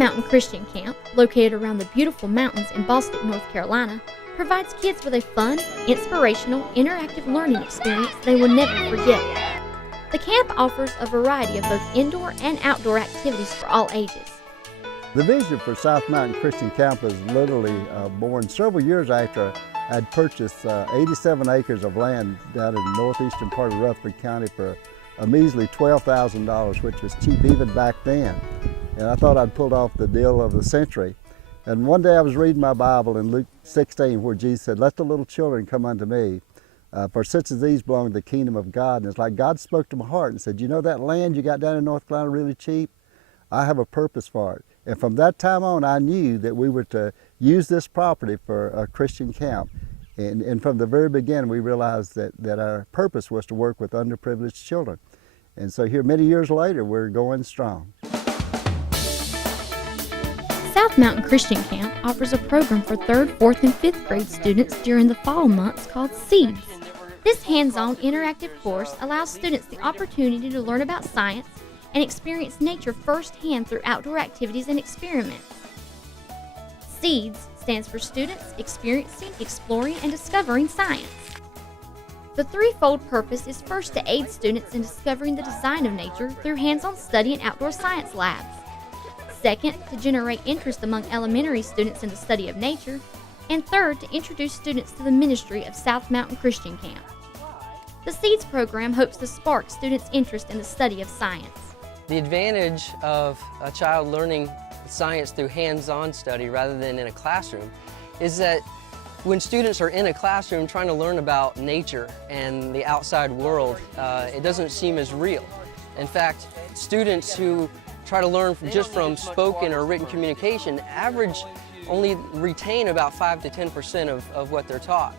Mountain Christian Camp, located around the beautiful mountains in Boston, North Carolina, provides kids with a fun, inspirational, interactive learning experience they will never forget. The camp offers a variety of both indoor and outdoor activities for all ages. The vision for South Mountain Christian Camp was literally born several years after I'd purchased 87 acres of land down in the northeastern part of Rutherford County for a measly $12,000, which was cheap even back then. And I thought I'd pulled off the deal of the century. And one day I was reading my Bible in Luke 16 where Jesus said, "Let the little children come unto me, for such as these belong to the kingdom of God." And it's like God spoke to my heart and said, "You know that land you got down in North Carolina really cheap? I have a purpose for it." And from that time on, I knew that we were to use this property for a Christian camp. And from the very beginning, we realized that our purpose was to work with underprivileged children. And so here, many years later, we're going strong. South Mountain Christian Camp offers a program for 3rd, 4th, and 5th grade students during the fall months called Seeds. This hands-on interactive course allows students the opportunity to learn about science and experience nature firsthand through outdoor activities and experiments. SEEDS stands for Students Experiencing, Exploring, and Discovering Science. The threefold purpose is first to aid students in discovering the design of nature through hands-on study in outdoor science labs. Second, to generate interest among elementary students in the study of nature. And third, to introduce students to the ministry of South Mountain Christian Camp. The SEEDS program hopes to spark students' interest in the study of science. The advantage of a child learning science through hands-on study rather than in a classroom is that when students are in a classroom trying to learn about nature and the outside world, it doesn't seem as real. In fact, students who try to learn just from spoken or written communication only retain about 5 to 10% of what they're taught.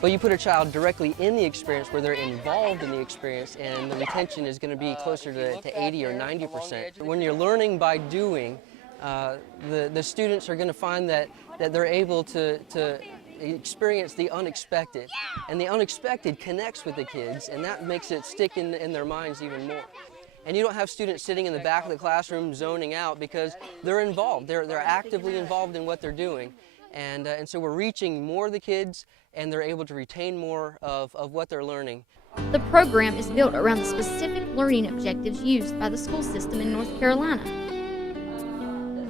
But you put a child directly in the experience where they're involved in the experience, and the retention is going to be closer to 80 or 90%. When you're learning by doing, the students are going to find that they're able to experience the unexpected. And the unexpected connects with the kids, and that makes it stick in their minds even more. And you don't have students sitting in the back of the classroom zoning out because they're involved. They're actively involved in what they're doing. And so we're reaching more of the kids, and they're able to retain more of what they're learning. The program is built around the specific learning objectives used by the school system in North Carolina.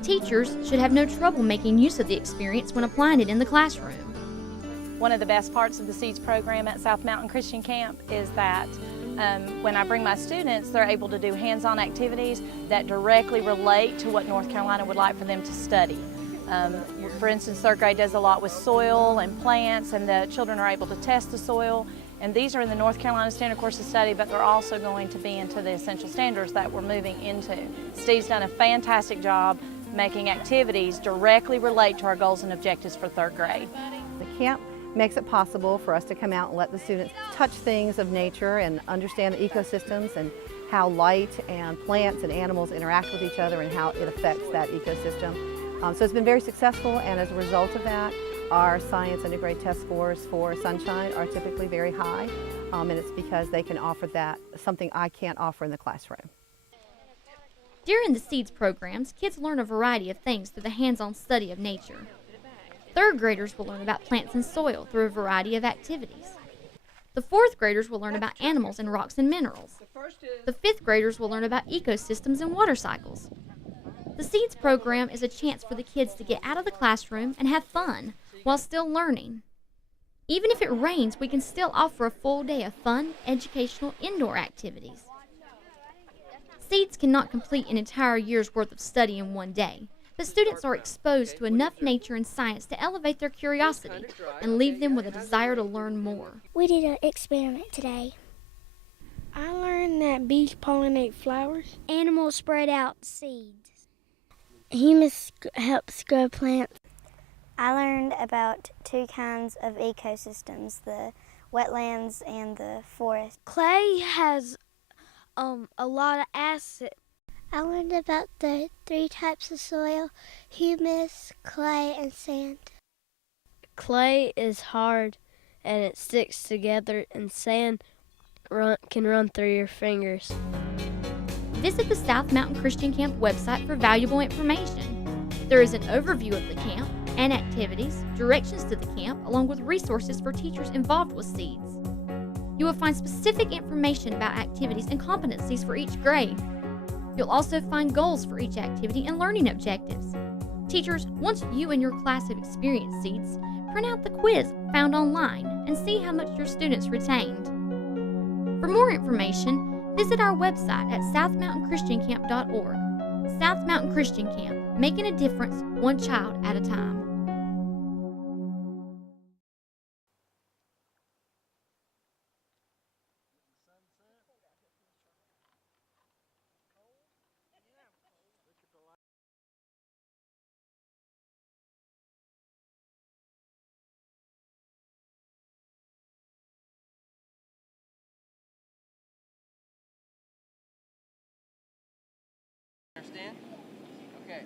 Teachers should have no trouble making use of the experience when applying it in the classroom. One of the best parts of the SEEDS program at South Mountain Christian Camp is that when I bring my students, they're able to do hands-on activities that directly relate to what North Carolina would like for them to study. For instance, 3rd grade does a lot with soil and plants, and the children are able to test the soil. And these are in the North Carolina Standard Course of Study, but they're also going to be into the essential standards that we're moving into. Steve's done a fantastic job making activities directly relate to our goals and objectives for 3rd grade. The camp makes it possible for us to come out and let the students touch things of nature and understand the ecosystems and how light and plants and animals interact with each other and how it affects that ecosystem. So it's been very successful, and as a result of that, our science integrated test scores for Sunshine are typically very high, and it's because they can offer that, something I can't offer in the classroom. During the SEEDS programs, kids learn a variety of things through the hands-on study of nature. 3rd graders will learn about plants and soil through a variety of activities. The 4th graders will learn about animals and rocks and minerals. The 5th graders will learn about ecosystems and water cycles. The SEEDS program is a chance for the kids to get out of the classroom and have fun while still learning. Even if it rains, we can still offer a full day of fun, educational, indoor activities. SEEDS cannot complete an entire year's worth of study in one day, but students are exposed to enough nature and science to elevate their curiosity and leave them with a desire to learn more. We did an experiment today. I learned that bees pollinate flowers. Animals spread out seeds. Humus helps grow plants. I learned about 2 kinds of ecosystems, the wetlands and the forest. Clay has a lot of acid. I learned about the 3 types of soil: humus, clay, and sand. Clay is hard and it sticks together, and sand can run through your fingers. Visit the South Mountain Christian Camp website for valuable information. There is an overview of the camp and activities, directions to the camp, along with resources for teachers involved with SEEDS. You will find specific information about activities and competencies for each grade. You'll also find goals for each activity and learning objectives. Teachers, once you and your class have experienced SEEDS, print out the quiz found online and see how much your students retained. For more information, visit our website at southmountainchristiancamp.org. South Mountain Christian Camp, making a difference one child at a time. Understand? Okay.